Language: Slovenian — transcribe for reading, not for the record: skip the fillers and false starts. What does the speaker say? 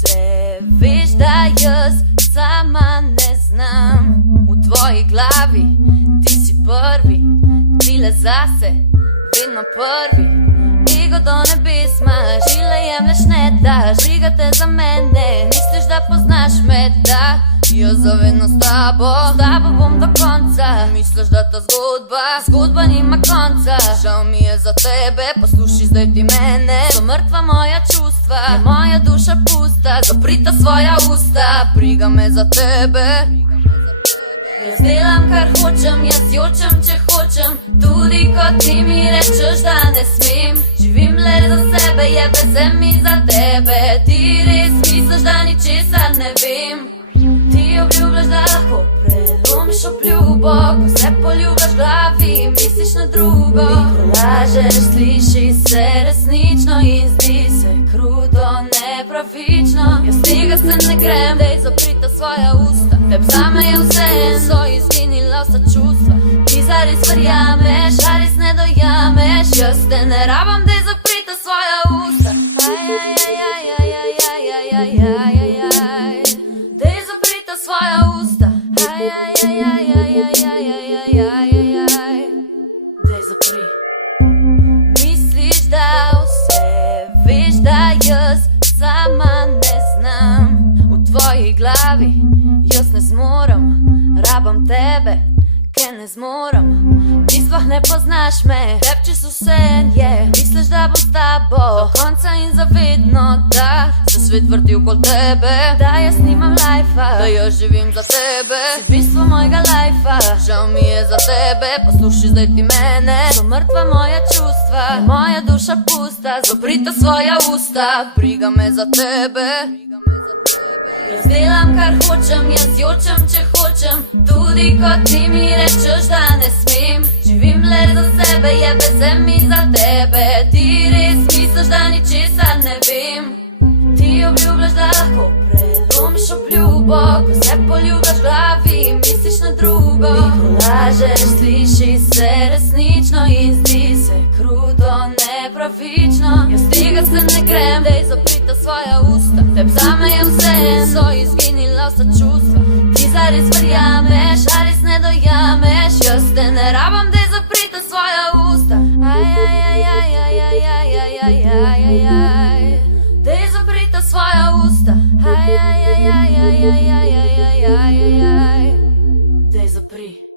vse veš, da jaz sama ne znam. V tvoji glavi ti si prvi, ti le zase, vedno prvi. Ego do nebes imaš, žile jemlješ, ne daš, briga te za mene, misliš, da poznaš me, da jaz zavedno s tabo bom do konca. Misliš, da ta zgodba nima konca. Žal mi je za tebe, poslušaj zdaj ti mene. So mrtva moja čustva, je moja duša pusta. Zaprita svoja usta, briga me za tebe. Jaz delam kar hočem, jaz jočem če hočem, tudi ko ti mi rečeš, da ne smem. Živim le za sebe, jebe se mi za tebe. Ti res misliš, da ničesar ne vem. Ti obljubljaš, da lahko prelomiš obljubo, ko se poljubljaš glavi, misliš na drugo. Ko lažeš, sliši se resnično in zdi se kruto, nepravično. Jaz tega se ne grem, dej zaprita svoja usta. Teb zame je vse en, so izginila vsa čustva. Ti zares verjameš, a res ne dojameš. Jaz te ne rabam, dej zaprita svoja usta. Dej zaprita svoja usta. Dej zapri. Misliš, da vse veš, da jaz sama ne znam. V tvoji glavi jaz ne zmorem, rabam tebe, ker ne zmorem. Ti sploh ne poznaš me, teb čisto vseeno je. Misliš, da bom s tabo do konca in zavedno, da se svet vrti okoli tebe. Da jaz nimam lajfa, da jaz živim za tebe. Si bistvo mojega lajfa, žal mi je za tebe. Poslušaj zdaj ti mene. So mrtva moja čustva, je moja duša pusta. Zaprita svoja usta, briga me za tebe. Jaz delam kar hočem, jaz jočem če hočem, tudi ko ti mi rečeš, da ne smem. Živim le za sebe, jebe se mi za tebe. Ti res misliš, da ničesar ne vem. Ti obljubljaš, da lahko prelomiš obljubo, ko se poljubljaš glavi, misliš na drugo. Ko lažeš, sliši se resnično in zdi se kruto, nepravično. Jaz tega se ne grem, dej zaprita svoja usta. Teb zame je vse en, so izginila vsa čustva. Ti zares verjameš, a res ne dojameš. Jaz te ne rabam, dej zaprita svoja usta. Dej zaprita svoja usta. Dej zapri.